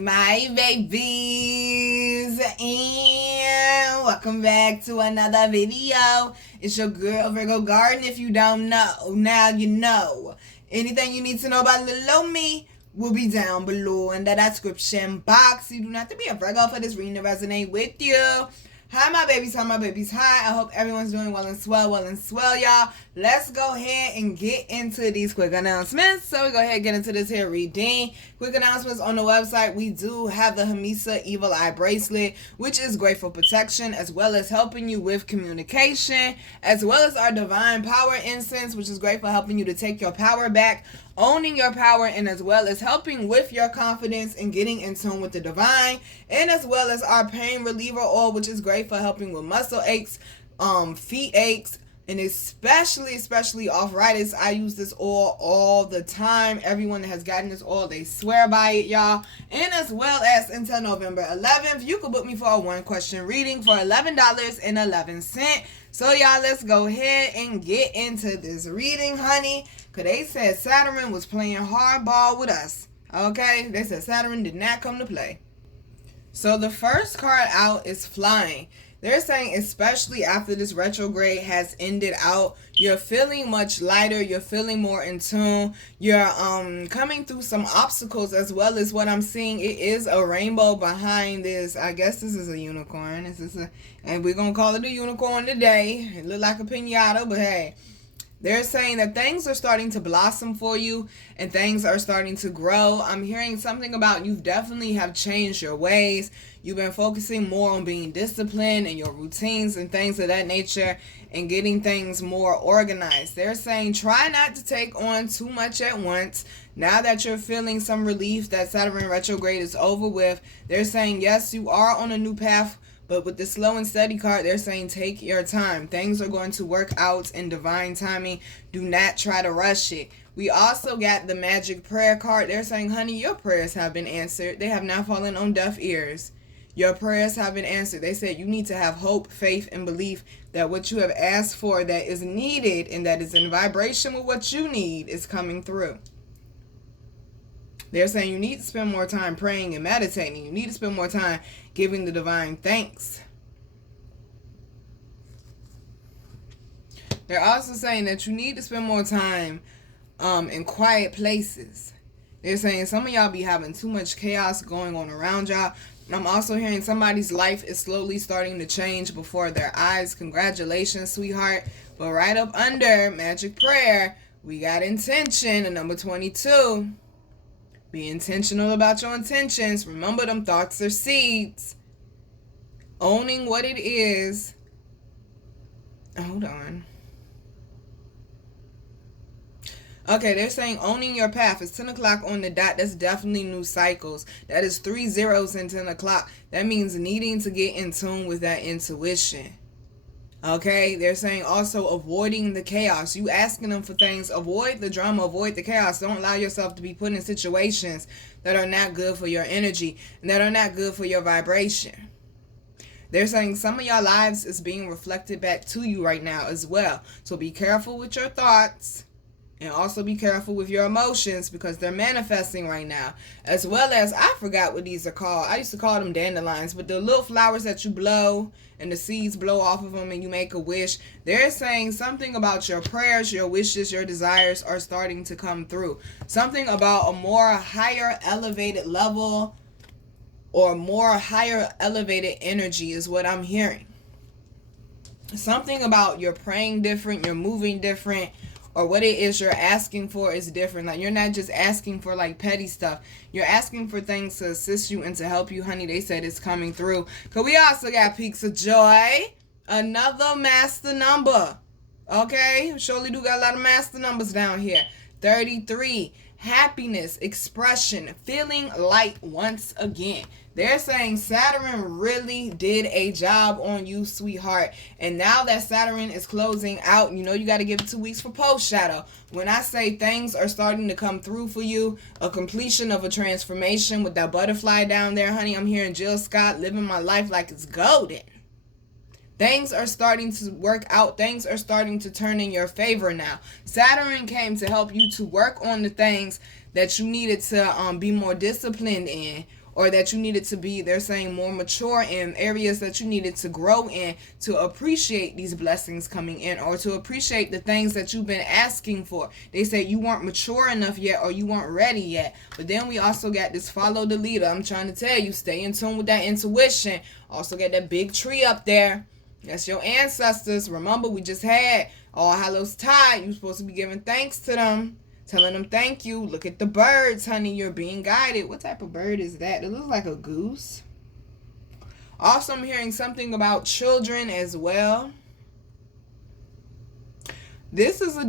my babies, and welcome back to another video. It's your girl Virgo Garden. If you don't know, now you know. Anything you need to know about little old me will be down below in the description box. You do not have to be a Virgo for this reading to resonate with you. Hi my babies, hi. I hope everyone's doing well and swell, y'all. Let's go ahead and get into these quick announcements. So we go ahead and get into this here reading. Quick announcements on the website. We do have the Hamisa Evil Eye Bracelet, which is great for protection as well as helping you with communication, as well as our Divine Power Incense, which is great for helping you to take your power back, owning your power, and as well as helping with your confidence and getting in tune with the divine, and as well as our pain reliever oil, which is great for helping with muscle aches, feet aches, and especially arthritis. I use this oil all the time. Everyone that has gotten this oil, they swear by it, y'all. And as well as until November 11th, you can book me for a 1-question reading for $11.11. So y'all, let's go ahead and get into this reading, honey. Because they said Saturn was playing hardball with us. Okay? They said Saturn did not come to play. So the first card out is flying. They're saying especially after this retrograde has ended out, you're feeling much lighter. You're feeling more in tune. You're coming through some obstacles, as well as what I'm seeing. It is a rainbow behind this. I guess this is a unicorn. And we're going to call it a unicorn today. It looked like a piñata, but hey. They're saying that things are starting to blossom for you and things are starting to grow. I'm hearing something about you definitely have changed your ways. You've been focusing more on being disciplined and your routines and things of that nature and getting things more organized. They're saying try not to take on too much at once. Now that you're feeling some relief that Saturn retrograde is over with, they're saying yes, you are on a new path. But with the slow and steady card, they're saying take your time. Things are going to work out in divine timing. Do not try to rush it. We also got the magic prayer card. They're saying, honey, your prayers have been answered. They have not fallen on deaf ears. Your prayers have been answered. They said you need to have hope, faith, and belief that what you have asked for that is needed and that is in vibration with what you need is coming through. They're saying you need to spend more time praying and meditating. You need to spend more time giving the divine thanks. They're also saying that you need to spend more time in quiet places. They're saying some of y'all be having too much chaos going on around y'all. And I'm also hearing somebody's life is slowly starting to change before their eyes. Congratulations, sweetheart. But right up under magic prayer, we got intention, and number 22. Be intentional about your intentions. Remember, them thoughts are seeds. Owning what it is. Hold on. Okay, they're saying owning your path. It's 10 o'clock on the dot. That's definitely new cycles. That is 3 zeros in 10 o'clock. That means needing to get in tune with that intuition. Okay, they're saying also avoiding the chaos. You asking them for things. Avoid the drama, avoid the chaos. Don't allow yourself to be put in situations that are not good for your energy and that are not good for your vibration. They're saying some of your lives is being reflected back to you right now as well. So be careful with your thoughts. And also be careful with your emotions because they're manifesting right now. As well as, I forgot what these are called. I used to call them dandelions. But the little flowers that you blow and the seeds blow off of them and you make a wish. They're saying something about your prayers, your wishes, your desires are starting to come through. Something about a more higher elevated level or more higher elevated energy is what I'm hearing. Something about you're praying different, you're moving different. Or what it is you're asking for is different. Like, you're not just asking for like petty stuff. You're asking for things to assist you and to help you, honey. They said it's coming through. Because we also got peaks of joy. Another master number. Okay? Surely do got a lot of master numbers down here. 33. Happiness, expression, feeling light once again. They're saying Saturn really did a job on you, sweetheart. And now that Saturn is closing out, you know you got to give it 2 weeks for post shadow. When I say things are starting to come through for you, a completion of a transformation with that butterfly down there, honey. I'm hearing Jill Scott, living my life like it's golden. Things are starting to work out. Things are starting to turn in your favor now. Saturn came to help you to work on the things that you needed to be more disciplined in, or that you needed to be, they're saying, more mature in areas that you needed to grow in to appreciate these blessings coming in, or to appreciate the things that you've been asking for. They said you weren't mature enough yet, or you weren't ready yet. But then we also got this follow the leader. I'm trying to tell you, stay in tune with that intuition. Also got that big tree up there. That's your ancestors. Remember, we just had All Hallows Tide. You're supposed to be giving thanks to them, telling them thank you. Look at the birds, honey. You're being guided. What type of bird is that? It looks like a goose. Also, I'm hearing something about children as well. This is a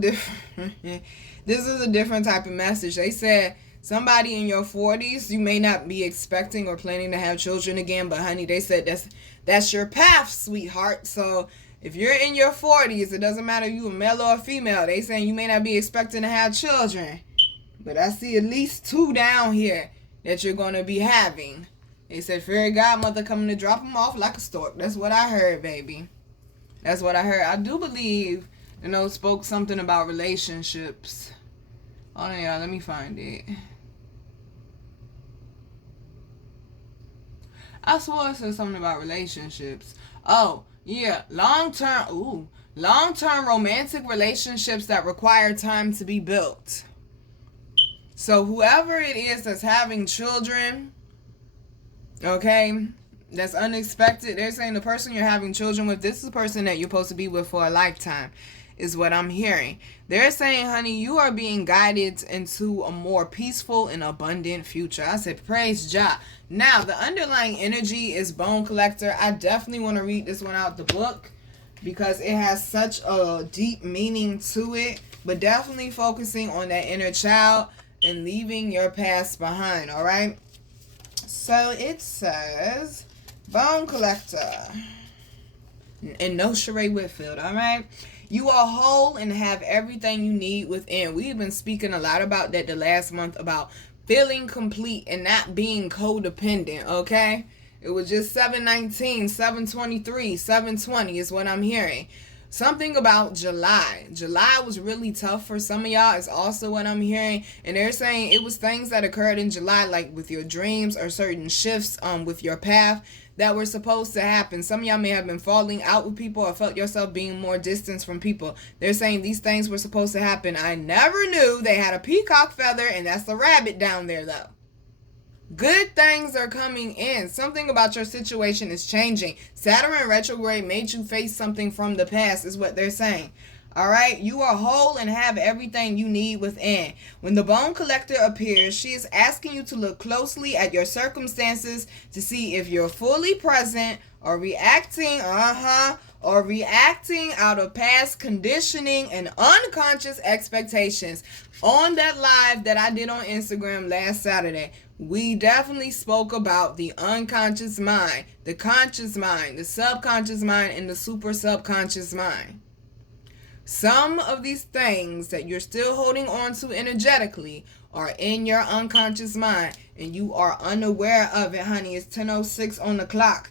different type of message. They said somebody in your 40s, you may not be expecting or planning to have children again, but honey, they said that's your path, sweetheart. So if you're in your 40s, it doesn't matter if you a male or a female. They saying you may not be expecting to have children, but I see at least 2 down here that you're going to be having. They said fairy godmother coming to drop them off like a stork. That's what I heard, baby. That's what I heard. I do believe, spoke something about relationships. Oh, yeah, let me find it. I swore it said something about relationships. Oh, yeah, long-term romantic relationships that require time to be built. So whoever it is that's having children, okay, that's unexpected. They're saying the person you're having children with, this is the person that you're supposed to be with for a lifetime, is what I'm hearing. They're saying, honey, you are being guided into a more peaceful and abundant future. I said, praise Jah. Now, the underlying energy is Bone Collector. I definitely want to read this one out the book because it has such a deep meaning to it, but definitely focusing on that inner child and leaving your past behind, all right? So it says, Bone Collector, and no Sheree Whitfield, all right? You are whole and have everything you need within. We've been speaking a lot about that the last month, about feeling complete and not being codependent, okay? It was just 719, 723, 720 is what I'm hearing. Something about July. July was really tough for some of y'all is also what I'm hearing. And they're saying it was things that occurred in July, like with your dreams or certain shifts with your path that were supposed to happen. Some of y'all may have been falling out with people or felt yourself being more distant from people. They're saying these things were supposed to happen. I never knew they had a peacock feather, and that's the rabbit down there, though. Good things are coming in. Something about your situation is changing. Saturn retrograde made you face something from the past, is what they're saying. All right, you are whole and have everything you need within. When the Bone Collector appears, she is asking you to look closely at your circumstances to see if you're fully present or reacting, out of past conditioning and unconscious expectations. On that live that I did on Instagram last Saturday, we definitely spoke about the unconscious mind, the conscious mind, the subconscious mind, and the super subconscious mind. Some of these things that you're still holding on to energetically are in your unconscious mind, and you are unaware of it, honey. It's 10:06 on the clock.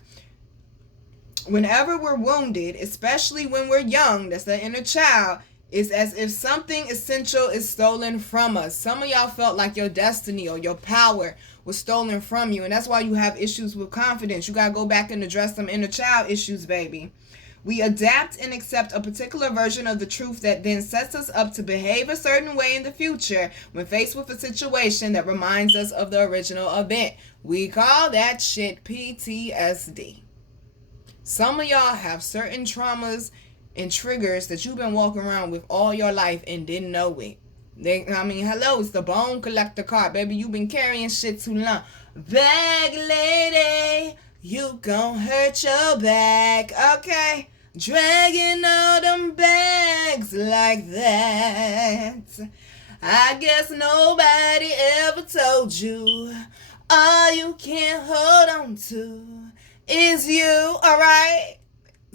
Whenever we're wounded, especially when we're young, that's the inner child, it's as if something essential is stolen from us. Some of y'all felt like your destiny or your power was stolen from you, and that's why you have issues with confidence. You got to go back and address some inner child issues, baby. We adapt and accept a particular version of the truth that then sets us up to behave a certain way in the future when faced with a situation that reminds us of the original event. We call that shit PTSD. Some of y'all have certain traumas and triggers that you've been walking around with all your life and didn't know it. Hello, it's the Bone Collector card, baby. You've been carrying shit too long. Bag lady, you gon' hurt your back, okay? Dragging all them bags like that. I guess nobody ever told you all you can hold on to is you, alright?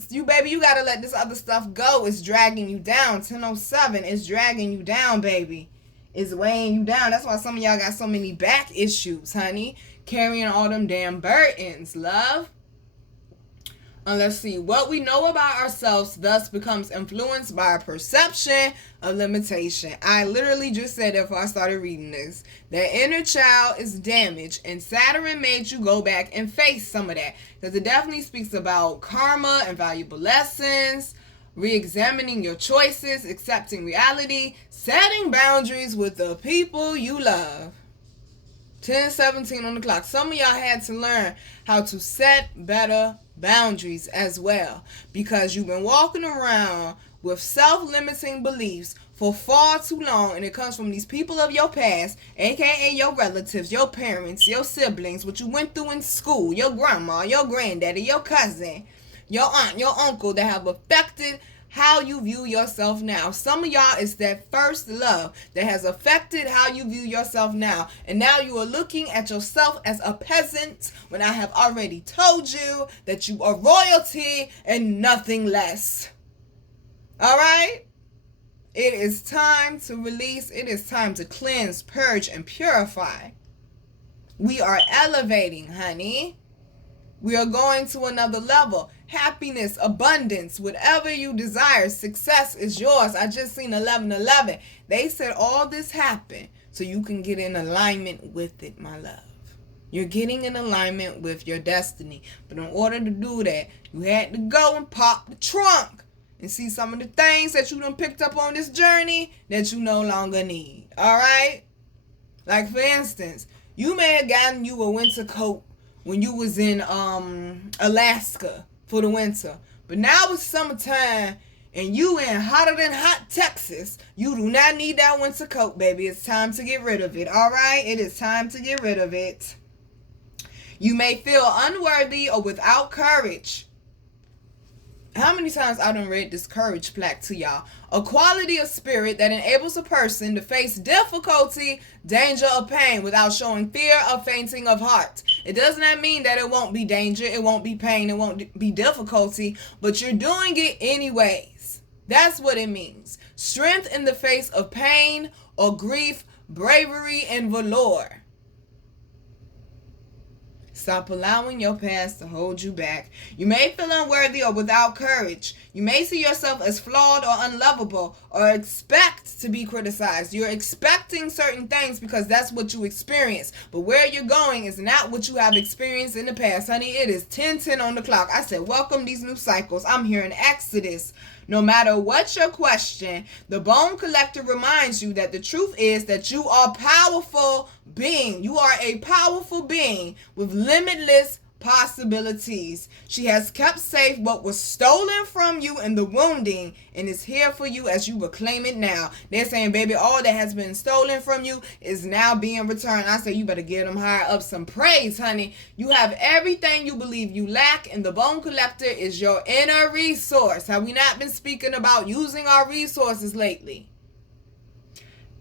You, baby, you gotta let this other stuff go. It's dragging you down. 10:07 is dragging you down, baby. It's weighing you down. That's why some of y'all got so many back issues, honey. Carrying all them damn burdens, love. Let's see. What we know about ourselves thus becomes influenced by our perception of limitation. I literally just said that before I started reading this. That inner child is damaged, and Saturn made you go back and face some of that. Because it definitely speaks about karma and valuable lessons, re-examining your choices, accepting reality, setting boundaries with the people you love. 10:17 on the clock. Some of y'all had to learn how to set better boundaries as well, because you've been walking around with self-limiting beliefs for far too long, and it comes from these people of your past, aka your relatives, your parents, your siblings, what you went through in school, your grandma, your granddaddy, your cousin, your aunt, your uncle, that have affected how you view yourself now. Some of y'all, is that first love that has affected how you view yourself now. And now you are looking at yourself as a peasant, when I have already told you that you are royalty and nothing less. All right? It is time to release. It is time to cleanse, purge, and purify. We are elevating, honey. We are going to another level. Happiness, abundance, whatever you desire, success is yours. I just seen 11:11. They said all this happened so you can get in alignment with it, my love. You're getting in alignment with your destiny. But in order to do that, you had to go and pop the trunk and see some of the things that you done picked up on this journey that you no longer need. All right? Like, for instance, you may have gotten you a winter coat when you was in Alaska for the winter. But now it's summertime and you in hotter than hot Texas. You do not need that winter coat, baby. It's time to get rid of it. All right? It is time to get rid of it. You may feel unworthy or without courage. How many times I done read this courage plaque to y'all? A quality of spirit that enables a person to face difficulty, danger, or pain without showing fear or fainting of heart. It does not mean that it won't be danger, it won't be pain, it won't be difficulty, but you're doing it anyways. That's what it means. Strength in the face of pain or grief, bravery, and valor. Stop allowing your past to hold you back. You may feel unworthy or without courage. You may see yourself as flawed or unlovable, or expect to be criticized. You're expecting certain things because that's what you experience. But where you're going is not what you have experienced in the past, honey. It is 10:10 on the clock. I said, welcome these new cycles. I'm here in Exodus. No matter what your question, the Bone Collector reminds you that the truth is that you are a powerful being. You are a powerful being with limitless possibilities. She has kept safe what was stolen from you in the wounding and is here for you as you reclaim it now. They're saying, baby, all that has been stolen from you is now being returned. I say you better give them higher up some praise, honey. You have everything you believe you lack, and the Bone Collector is your inner resource. Have we not been speaking about using our resources lately?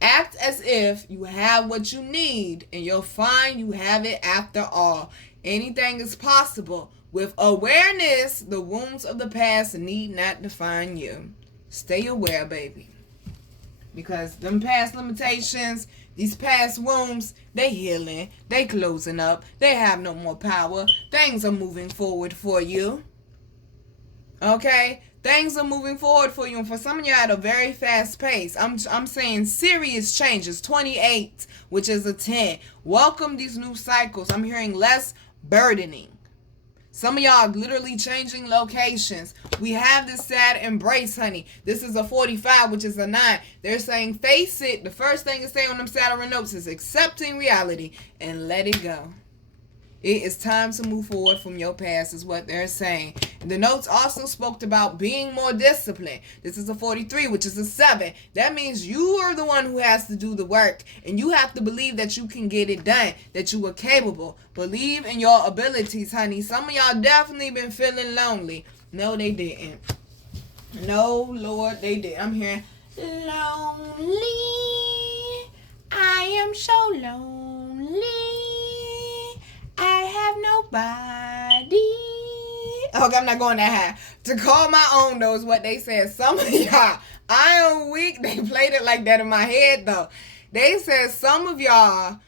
Act as if you have what you need, and you'll find you have it after all. Anything is possible. With awareness, the wounds of the past need not define you. Stay aware, baby. Because them past limitations, these past wounds, they healing, they closing up, they have no more power. Things are moving forward for you. Okay? Things are moving forward for you, and for some of you at a very fast pace. I'm saying serious changes. 28, which is a 10. Welcome these new cycles. I'm hearing less burdening. Some of y'all are literally changing locations. We have this sad embrace, honey. This is a 45, which is a 9. They're saying face it. The first thing to say on them Saturn notes is accepting reality and let it go. It is time to move forward from your past, is what they're saying. The notes also spoke about being more disciplined. This is a 43, which is a 7. That means you are the one who has to do the work. And you have to believe that you can get it done, that you are capable. Believe in your abilities, honey. Some of y'all definitely been feeling lonely. No, they didn't. No, Lord, they did. I'm hearing, lonely. I am so lonely. I have nobody. Okay, I'm not going that high. To call my own, though, is what they said. Some of y'all, I am weak. They played it like that in my head, though. They said some of y'all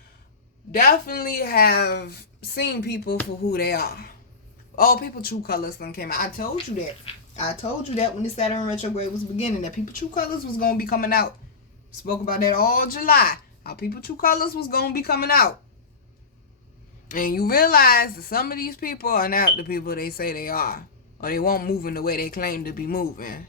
definitely have seen people for who they are. Oh, people true colors then came out. I told you that. I told you that when the Saturn retrograde was beginning, that people true colors was going to be coming out. Spoke about that all July. How people true colors was going to be coming out. And you realize that some of these people are not the people they say they are. Or they won't move in the way they claim to be moving.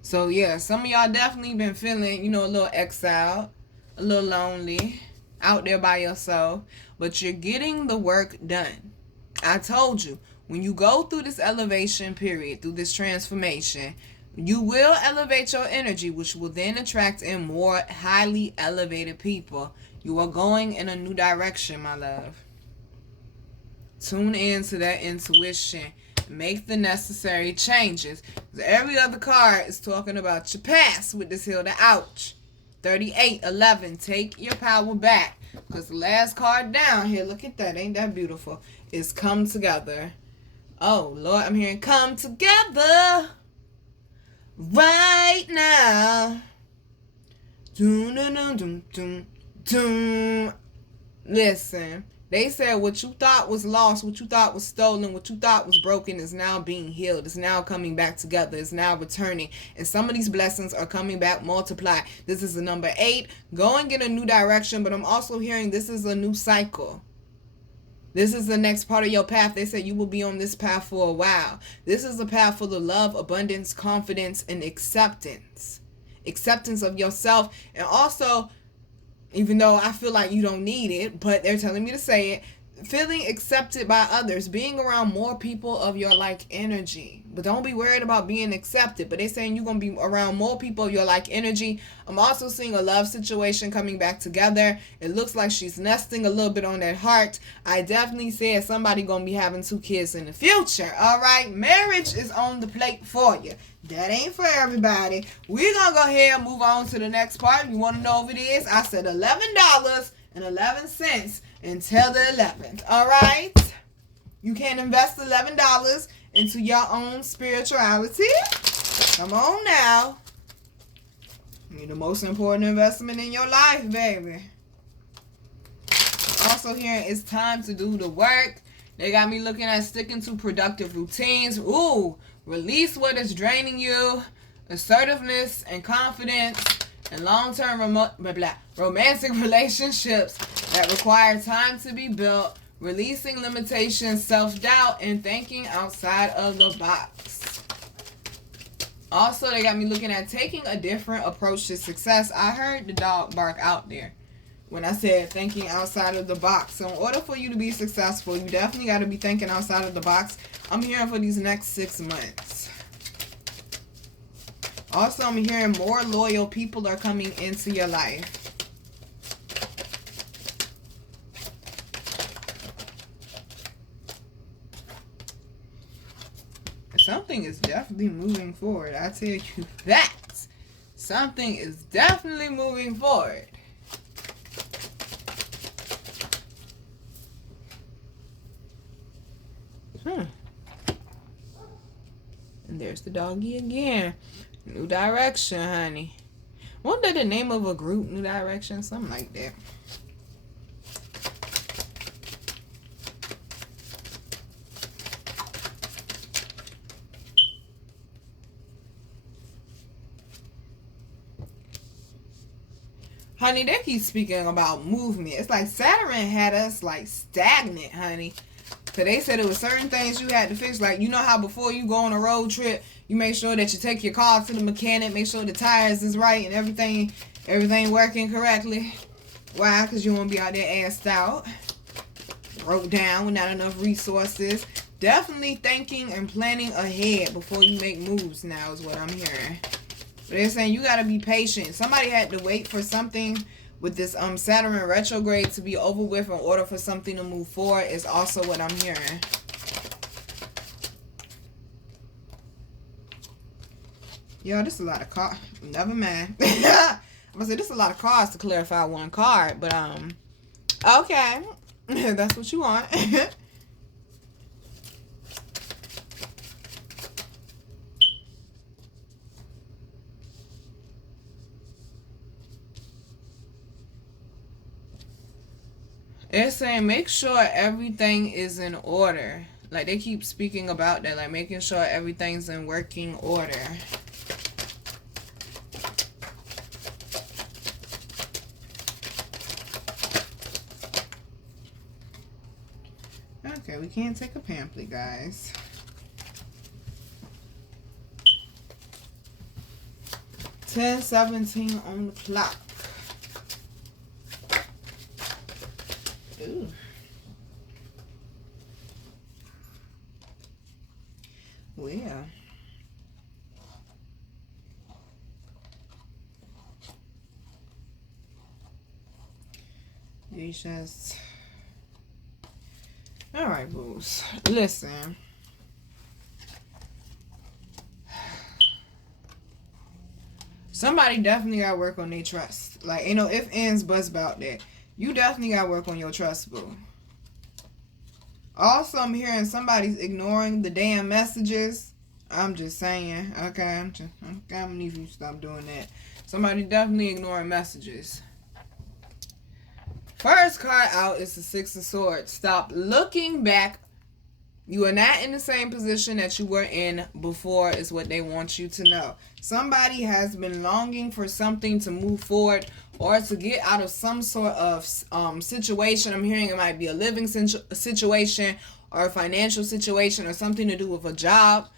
So yeah, some of y'all definitely been feeling, a little exiled, a little lonely, out there by yourself. But you're getting the work done. I told you, when you go through this elevation period, through this transformation, you will elevate your energy, which will then attract in more highly elevated people. You are going in a new direction, my love. Tune in to that intuition. Make the necessary changes. Every other card is talking about your past with this Hilda. Ouch. 3811. Take your power back. Because the last card down here, look at that. Ain't that beautiful? Is come together. Oh, Lord, I'm hearing come together right now. Doom, doom, doom, doom, doom, doom. Listen. They said what you thought was lost, what you thought was stolen, what you thought was broken is now being healed. It's now coming back together. It's now returning. And some of these blessings are coming back multiplied. This is the number 8. Going in a new direction, but I'm also hearing this is a new cycle. This is the next part of your path. They said you will be on this path for a while. This is a path full of love, abundance, confidence, and acceptance. Acceptance of yourself. And also, even though I feel like you don't need it, but they're telling me to say it, feeling accepted by others, being around more people of your like energy. But don't be worried about being accepted. But they're saying you're going to be around more people of your like energy. I'm also seeing a love situation coming back together. It looks like she's nesting a little bit on that heart. I definitely said somebody going to be having 2 kids in the future. All right. Marriage is on the plate for you. That ain't for everybody. We're going to go ahead and move on to the next part. You want to know what it is? I said $11.11 until the 11th. All right. You can invest $11 into your own spirituality. Come on now. You're the most important investment in your life, baby. Also here, it's time to do the work. They got me looking at sticking to productive routines. Ooh, release what is draining you. Assertiveness and confidence. And long-term romantic relationships that require time to be built. Releasing limitations, self-doubt, and thinking outside of the box. Also, they got me looking at taking a different approach to success. I heard the dog bark out there when I said thinking outside of the box. So in order for you to be successful, you definitely got to be thinking outside of the box. I'm hearing for these next 6 months. Also, I'm hearing more loyal people are coming into your life. Something is definitely moving forward. I tell you that. Something is definitely moving forward. And there's the doggy again. New direction, honey. Wasn't that the name of a group? New Direction? Something like that. Honey, they keep speaking about movement. It's like Saturn had us like stagnant, honey. So they said there were certain things you had to fix. Like, you know how before you go on a road trip, you make sure that you take your car to the mechanic, make sure the tires is right and everything working correctly. Why? Because you won't be out there assed out, broke down with not enough resources. Definitely thinking and planning ahead before you make moves now is what I'm hearing. But they're saying you got to be patient. Somebody had to wait for something with this Saturn retrograde to be over with in order for something to move forward is also what I'm hearing. Yo, this is a lot of cards. Never mind. I'm gonna say this is a lot of cards to clarify one card, but okay. That's what you want. It's saying make sure everything is in order. Like, they keep speaking about that, like making sure everything's in working order. Okay, we can't take a pamphlet, guys. $10:17 on the clock. Ooh. Well. You just... Alright, boos. Listen. Somebody definitely got to work on their trust. Like, ain't no ifs, ands, buts about that. You definitely got to work on your trust, boo. Also, I'm hearing somebody's ignoring the damn messages. I'm just saying. Okay, I'm gonna need you to stop doing that. Somebody definitely ignoring messages. First card out is the Six of Swords. Stop looking back. You are not in the same position that you were in before is what they want you to know. Somebody has been longing for something to move forward or to get out of some sort of situation. I'm hearing it might be a living situation or a financial situation or something to do with a job.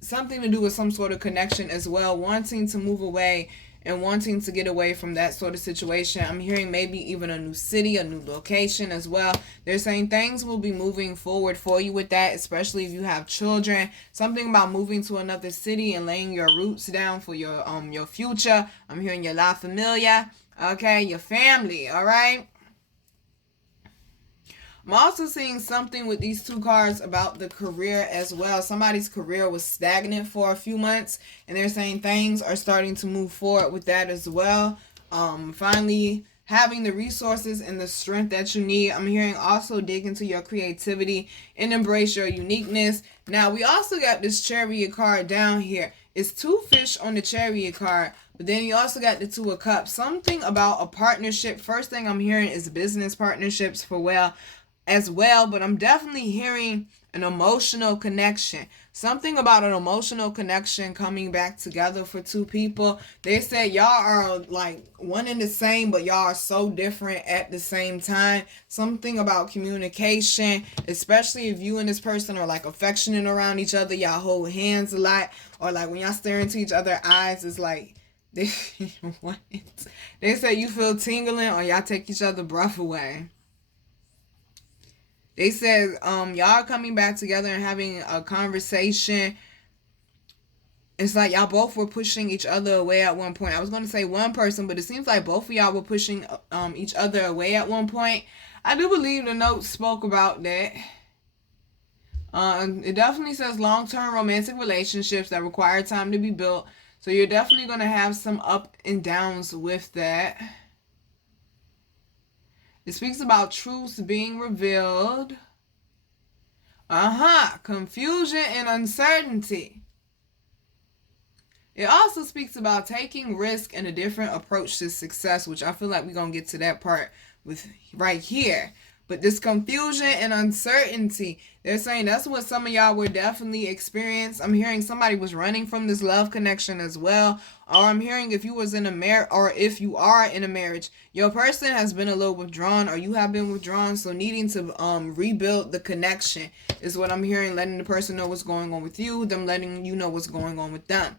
Something to do with some sort of connection as well. Wanting to move away and wanting to get away from that sort of situation. I'm hearing maybe even a new city, a new location as well. They're saying things will be moving forward for you with that, especially if you have children. Something about moving to another city and laying your roots down for your future. I'm hearing your La Familia, okay, your family, all right? I'm also seeing something with these two cards about the career as well. Somebody's career was stagnant for a few months, and they're saying things are starting to move forward with that as well. Finally having the resources and the strength that you need. I'm hearing also dig into your creativity and embrace your uniqueness. Now, we also got this Chariot card down here. It's two fish on the Chariot card, but then you also got the Two of Cups. Something about a partnership. First thing I'm hearing is business partnerships as well, but I'm definitely hearing an emotional connection. Something about an emotional connection coming back together for two people. They said y'all are like one and the same, but y'all are so different at the same time. Something about communication, especially if you and this person are like affectionate around each other. Y'all hold hands a lot, or like when y'all stare into each other's eyes, it's like they say you feel tingling, or y'all take each other's breath away. They said y'all coming back together and having a conversation. It's like y'all both were pushing each other away at one point. I was going to say one person, but it seems like both of y'all were pushing each other away at one point. I do believe the note spoke about that. It definitely says long-term romantic relationships that require time to be built. So you're definitely going to have some up and downs with that. It speaks about truths being revealed. Confusion and uncertainty. It also speaks about taking risk and a different approach to success, which I feel like we're going to get to that part with right here. But this confusion and uncertainty, they're saying that's what some of y'all would definitely experience. I'm hearing somebody was running from this love connection as well. Or I'm hearing if you was in a marriage, or if you are in a marriage, your person has been a little withdrawn, or you have been withdrawn. So needing to rebuild the connection is what I'm hearing. Letting the person know what's going on with you, them letting you know what's going on with them.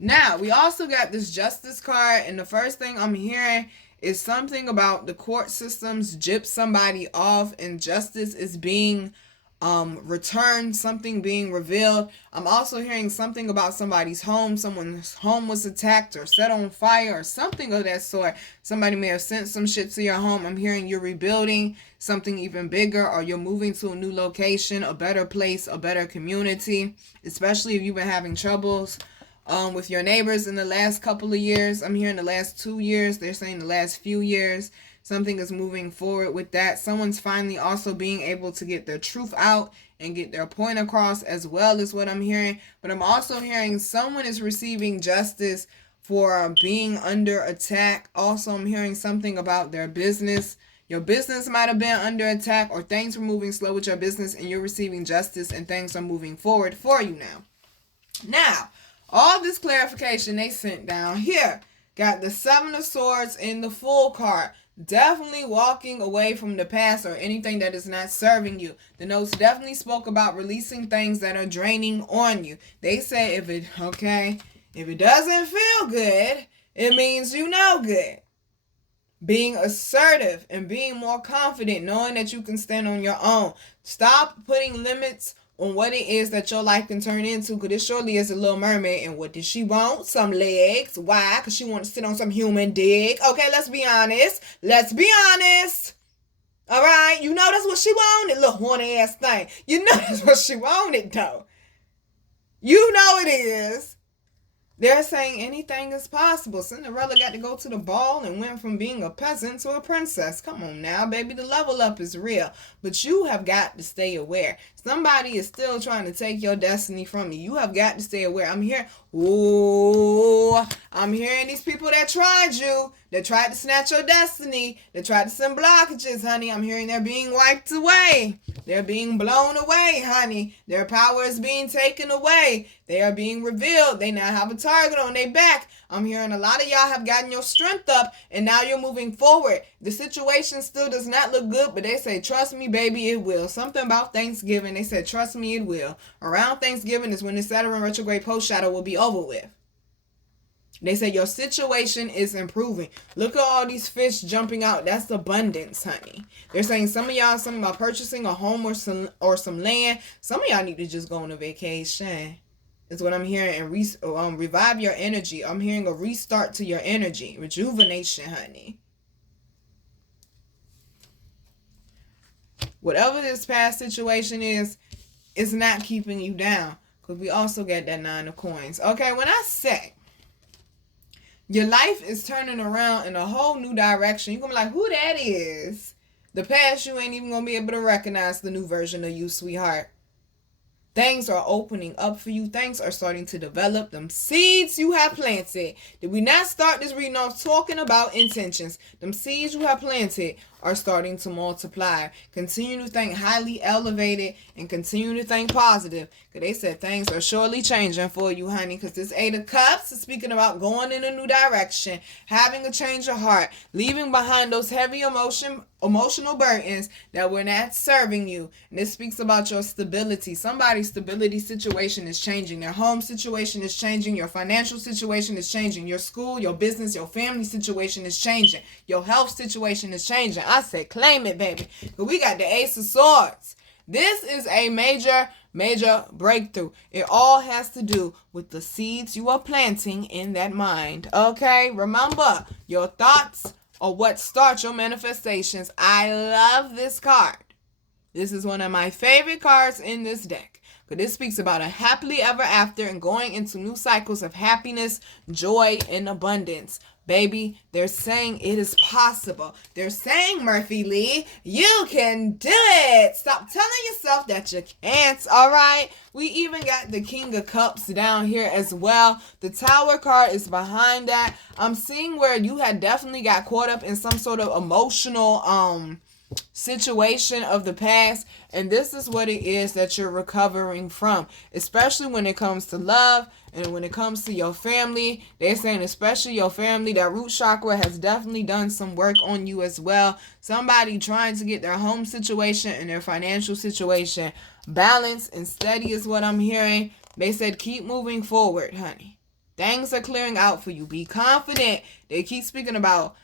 Now, we also got this Justice card, and the first thing I'm hearing is something about the court systems gypped somebody off and justice is being returned, something being revealed. I'm also hearing something about somebody's home. Someone's home was attacked or set on fire or something of that sort. Somebody may have sent some shit to your home. I'm hearing you're rebuilding something even bigger, or you're moving to a new location, a better place, a better community, especially if you've been having troubles with your neighbors in the last couple of years. I'm hearing the last 2 years. They're saying the last few years. Something is moving forward with that. Someone's finally also being able to get their truth out and get their point across as well, is what I'm hearing. But I'm also hearing someone is receiving justice for being under attack. Also, I'm hearing something about their business Your business might have been under attack, or things were moving slow with your business and you're receiving justice and things are moving forward for you now. Now, all this clarification they sent down here. Got the Seven of Swords in the Fool card. Definitely walking away from the past or anything that is not serving you. The notes definitely spoke about releasing things that are draining on you. They say if it doesn't feel good, it means you know good. Being assertive and being more confident, knowing that you can stand on your own. Stop putting limits on what it is that your life can turn into, because it surely is a Little Mermaid. And what did she want? Some legs. Why? Because she wants to sit on some human dick. Okay, let's be honest. All right, you know that's what she wanted, little horny ass thing. You know that's what she wanted, though. You know it is. They're saying anything is possible. Cinderella got to go to the ball and went from being a peasant to a princess. Come on now, baby. The level up is real. But you have got to stay aware. Somebody is still trying to take your destiny from you. You have got to stay aware. I'm hearing these people that tried you, that tried to snatch your destiny, that tried to send blockages, honey. I'm hearing they're being wiped away. They're being blown away, honey. Their power is being taken away. They are being revealed. They now have a target on their back. I'm hearing a lot of y'all have gotten your strength up and now you're moving forward. The situation still does not look good, but they say, trust me, baby, it will. Something about Thanksgiving. They said, trust me, it will. Around Thanksgiving is when the Saturn retrograde post shadow will be over with. They say your situation is improving. Look at all these fish jumping out. That's abundance, honey. They're saying some of y'all, something about purchasing a home or some land. Some of y'all need to just go on a vacation. Is what I'm hearing. And revive your energy. I'm hearing a restart to your energy. Rejuvenation, honey. Whatever this past situation is, it's not keeping you down. Because we also get that 9 of coins. Okay, when I say your life is turning around in a whole new direction, you're going to be like, who that is? The past, you ain't even going to be able to recognize the new version of you, sweetheart. Things are opening up for you. Things are starting to develop. Them seeds you have planted. Did we not start this reading off talking about intentions? Them seeds you have planted are starting to multiply. Continue to think highly elevated and continue to think positive. Because they said things are surely changing for you, honey. Because this 8 of Cups is speaking about going in a new direction, having a change of heart, leaving behind those heavy emotional burdens that were not serving you. And this speaks about your stability. Somebody's stability situation is changing. Their home situation is changing. Your financial situation is changing. Your school, your business, your family situation is changing. Your health situation is changing. I said, claim it, baby. But we got the Ace of Swords. This is a major breakthrough. It all has to do with the seeds you are planting in that mind. Okay? Remember, your thoughts are what start your manifestations. I love this card. This is one of my favorite cards in this deck. Because this speaks about a happily ever after and going into new cycles of happiness, joy, and abundance. Baby, they're saying it is possible. They're saying, Murphy Lee, you can do it. Stop telling yourself that you can't, all right? We even got the King of Cups down here as well. The Tower card is behind that. I'm seeing where you had definitely got caught up in some sort of emotional situation of the past, and this is what it is that you're recovering from, especially when it comes to love and when it comes to your family. They're saying especially your family, that root chakra has definitely done some work on you as well. Somebody trying to get their home situation and their financial situation balanced and steady is what I'm hearing. They said keep moving forward, honey. Things are clearing out for you. Be confident. They keep speaking about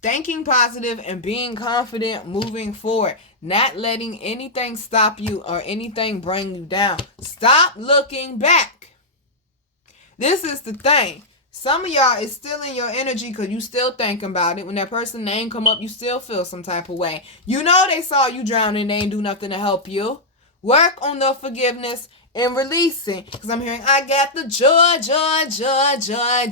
thinking positive and being confident moving forward, not letting anything stop you or anything bring you down. Stop looking back. This is the thing. Some of y'all is still in your energy because you still thinking about it. When that person's name come up, you still feel some type of way. You know they saw you drowning and they ain't do nothing to help you. Work on the forgiveness and releasing. Because I'm hearing, I got the joy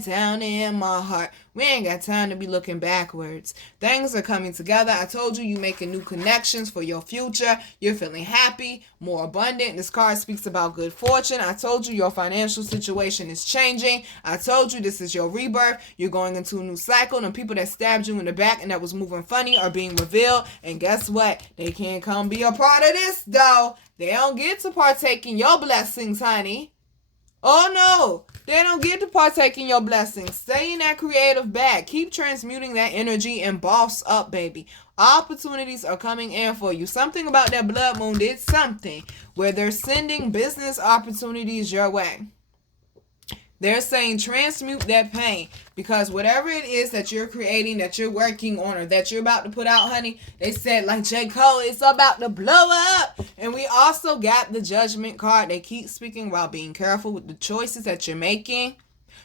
down in my heart. We ain't got time to be looking backwards. Things are coming together. I told you, you making new connections for your future. You're feeling happy, more abundant. This card speaks about good fortune. I told you your financial situation is changing. I told you this is your rebirth. You're going into a new cycle. And the people that stabbed you in the back and that was moving funny are being revealed. And guess what? They can't come be a part of this, though. They don't get to partake in your blessings, honey. Oh, no. They don't get to partake in your blessings. Stay in that creative bag. Keep transmuting that energy and boss up, baby. Opportunities are coming in for you. Something about that blood moon did something where they're sending business opportunities your way. They're saying transmute that pain, because whatever it is that you're creating, that you're working on, or that you're about to put out, honey, they said, like J. Cole, it's about to blow up. And we also got the Judgment card. They keep speaking about being careful with the choices that you're making.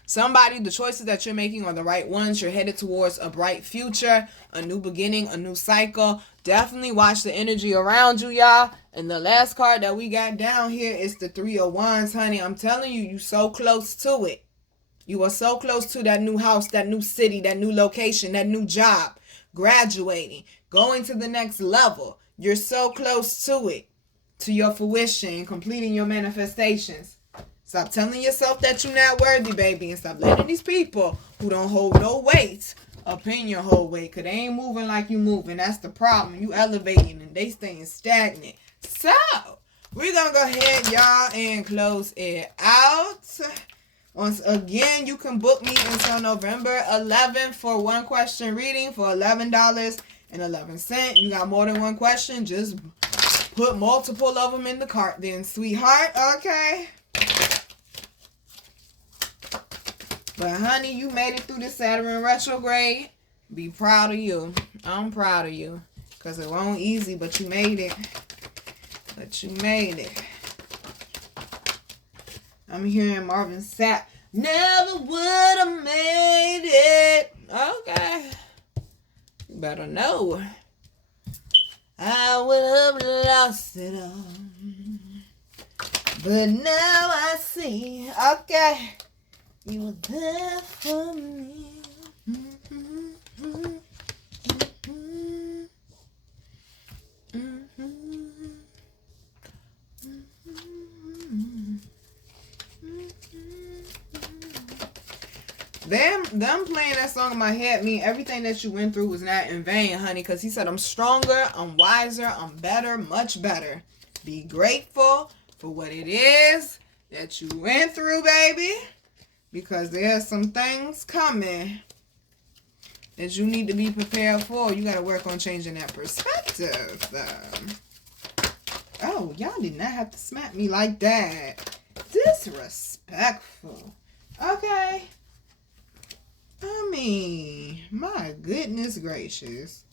The choices that you're making are the right ones. You're headed towards a bright future, a new beginning, a new cycle. Definitely watch the energy around you, y'all. And the last card that we got down here is the Three of Wands, honey. I'm telling you, you're so close to it. You are so close to that new house, that new city, that new location, that new job, graduating, going to the next level. You're so close to it, to your fruition, completing your manifestations. Stop telling yourself that you're not worthy, baby, and stop letting these people who don't hold no weight up in your whole weight, because they ain't moving like you moving. That's the problem. You elevating and they staying stagnant. So, we're going to go ahead, y'all, and close it out. Once again, you can book me until November 11th for one question reading for $11.11. You got more than one question, just put multiple of them in the cart then, sweetheart. Okay? But honey, you made it through the Saturn retrograde. Be proud of you. I'm proud of you. Because it wasn't easy, but you made it. I'm hearing Marvin Sapp. Never would have made it. Okay. You better know. I would have lost it all. But now I see. Okay. You were there for me. Them playing that song in my head mean everything that you went through was not in vain, honey. Because he said, I'm stronger, I'm wiser, I'm better, much better. Be grateful for what it is that you went through, baby. Because there's some things coming that you need to be prepared for. You got to work on changing that perspective. Oh, y'all did not have to smack me like that. Disrespectful. Okay. I mean, my goodness gracious.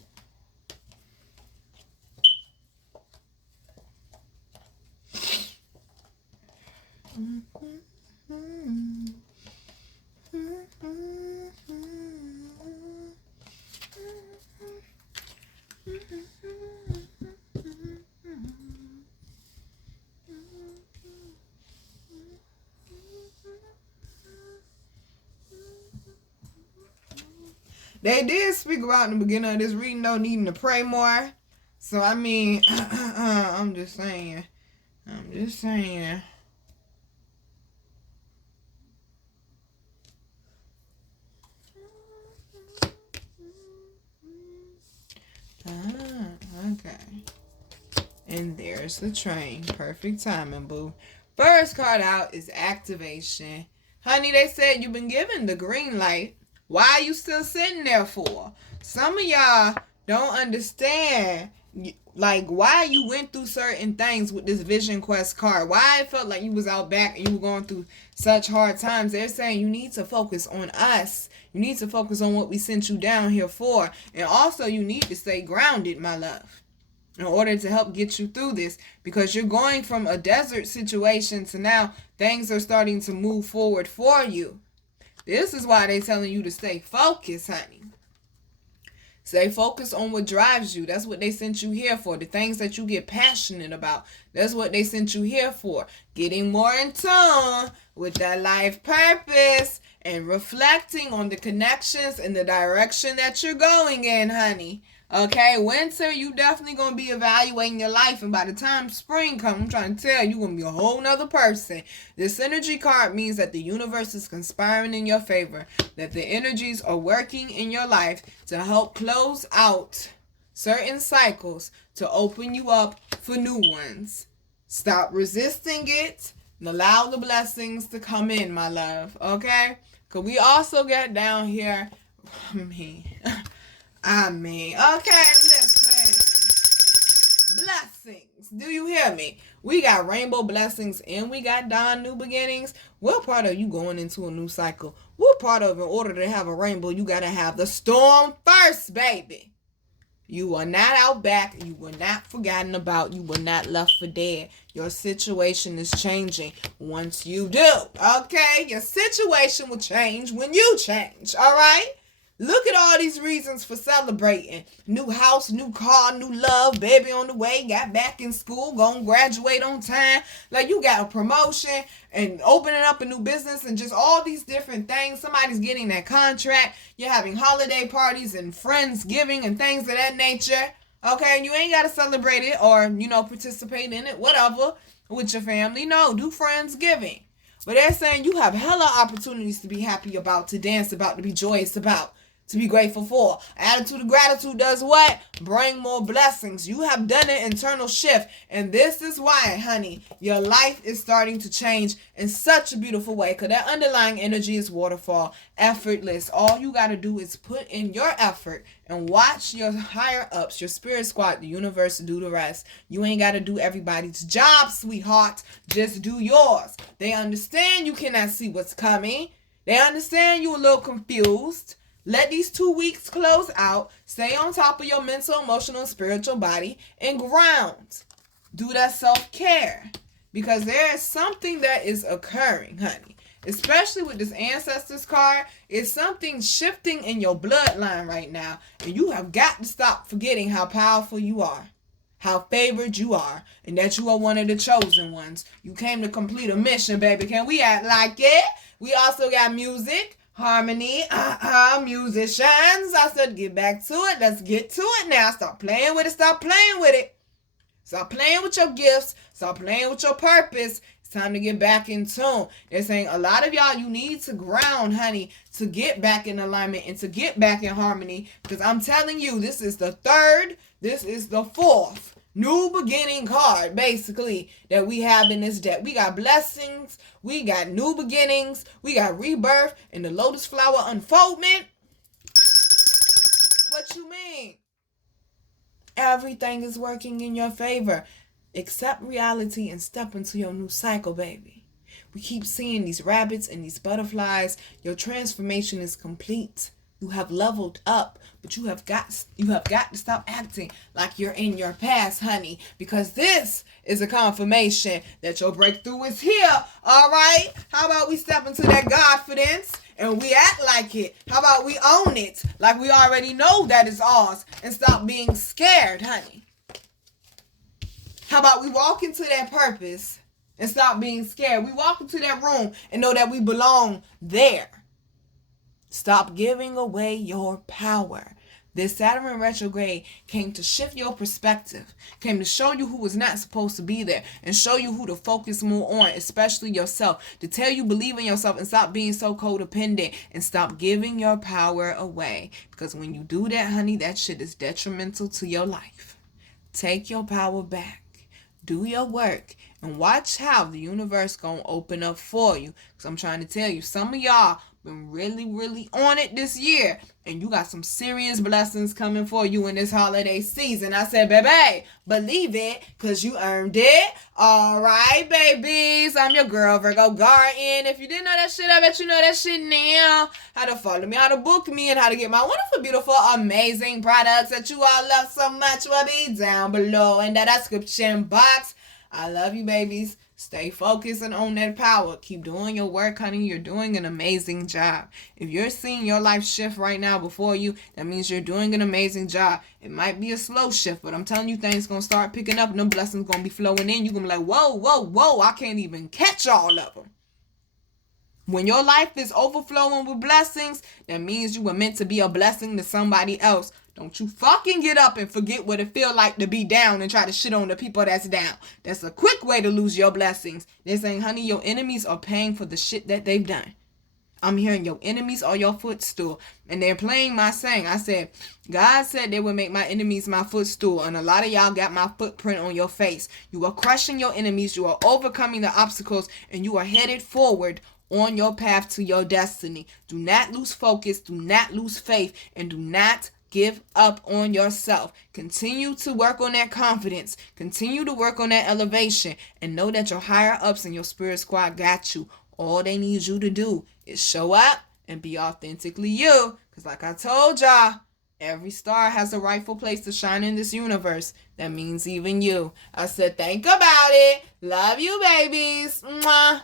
They did speak about in the beginning of this reading, though, needing to pray more. So, I mean, I'm just saying. Okay. And there's the train. Perfect timing, boo. First card out is activation. Honey, they said you've been given the green light. Why are you still sitting there for? Some of y'all don't understand, like, why you went through certain things with this Vision Quest card. Why it felt like you was out back and you were going through such hard times. They're saying you need to focus on us. You need to focus on what we sent you down here for. And also you need to stay grounded, my love, in order to help get you through this. Because you're going from a desert situation to now things are starting to move forward for you. This is why they're telling you to stay focused, honey. Stay focused on what drives you. That's what they sent you here for. The things that you get passionate about. That's what they sent you here for. Getting more in tune with that life purpose and reflecting on the connections and the direction that you're going in, honey. Okay, winter, you definitely going to be evaluating your life. And by the time spring comes, I'm trying to tell you, you're going to be a whole nother person. This energy card means that the universe is conspiring in your favor. That the energies are working in your life to help close out certain cycles to open you up for new ones. Stop resisting it and allow the blessings to come in, my love. Okay? Because we also get down here. I mean, okay, listen. Blessings. Do you hear me? We got rainbow blessings and we got dawn new beginnings. What part are you going into a new cycle? What part of, in order to have a rainbow, you got to have the storm first, baby? You are not out back. You were not forgotten about. You were not left for dead. Your situation is changing once you do. Okay? Your situation will change when you change. All right? Look at all these reasons for celebrating. New house, new car, new love, baby on the way, got back in school, gonna graduate on time. Like you got a promotion and opening up a new business and just all these different things. Somebody's getting that contract. You're having holiday parties and Friendsgiving and things of that nature. Okay, and you ain't gotta celebrate it or, participate in it, whatever, with your family. No, do Friendsgiving. But they're saying you have hella opportunities to be happy about, to dance about, to be joyous about, to be grateful for. Attitude of gratitude does what? Bring more blessings. You have done an internal shift. And this is why, honey, your life is starting to change in such a beautiful way. Because that underlying energy is waterfall. Effortless. All you got to do is put in your effort and watch your higher ups, your spirit squad, the universe do the rest. You ain't got to do everybody's job, sweetheart. Just do yours. They understand you cannot see what's coming. They understand you a little confused. Let these 2 weeks close out. Stay on top of your mental, emotional, and spiritual body and ground. Do that self-care. Because there is something that is occurring, honey. Especially with this Ancestors card. It's something shifting in your bloodline right now. And you have got to stop forgetting how powerful you are. How favored you are. And that you are one of the chosen ones. You came to complete a mission, baby. Can we act like it? We also got music. Harmony, musicians. I said get back to it. Let's get to it now. Stop playing with it. Stop playing with it. Stop playing with your gifts. Stop playing with your purpose. It's time to get back in tune. They're saying a lot of y'all, you need to ground, honey, to get back in alignment and to get back in harmony. Because I'm telling you, this is the third. This is the fourth new beginning card, basically, that we have in this deck. We got blessings, we got new beginnings, we got rebirth, and the lotus flower unfoldment. What you mean? Everything is working in your favor. Accept reality and step into your new cycle, baby. We keep seeing these rabbits and these butterflies. Your transformation is complete. You have leveled up, but you have got to stop acting like you're in your past, honey, because this is a confirmation that your breakthrough is here. All right? How about we step into that confidence and we act like it? How about we own it like we already know that it's ours and stop being scared, honey? How about we walk into that purpose and stop being scared? We walk into that room and know that we belong there. Stop giving away your power. This Saturn retrograde came to shift your perspective, came to show you who was not supposed to be there and show you who to focus more on, especially yourself, to tell you believe in yourself and stop being so codependent and stop giving your power away. Because when you do that, honey, that shit is detrimental to your life. Take your power back. Do your work and watch how the universe gonna open up for you. Because I'm trying to tell you, some of y'all been really on it this year, and you got some serious blessings coming for you in this holiday season. I said, baby, believe it, because you earned it. All right, babies. I'm your girl, Virgo Garden. If you didn't know that shit, I bet you know that shit now. How to follow me, how to book me, and how to get my wonderful, beautiful, amazing products that you all love so much will be down below in the description box. I love you, babies. Stay focused and own that power. Keep doing your work, honey. You're doing an amazing job. If you're seeing your life shift right now before you, that means you're doing an amazing job. It might be a slow shift, but I'm telling you, things going to start picking up and them blessings going to be flowing in. You're going to be like, whoa, I can't even catch all of them. When your life is overflowing with blessings, that means you were meant to be a blessing to somebody else. Don't you fucking get up and forget what it feel like to be down and try to shit on the people that's down. That's a quick way to lose your blessings. They're saying, honey, your enemies are paying for the shit that they've done. I'm hearing your enemies are your footstool. And they're playing my saying. I said, God said they would make my enemies my footstool. And a lot of y'all got my footprint on your face. You are crushing your enemies. You are overcoming the obstacles. And you are headed forward on your path to your destiny. Do not lose focus. Do not lose faith. And do not give up on yourself. Continue to work on that confidence. Continue to work on that elevation. And know that your higher ups and your spirit squad got you. All they need you to do is show up and be authentically you. Because like I told y'all, every star has a rightful place to shine in this universe. That means even you. I said, think about it. Love you, babies. Mwah.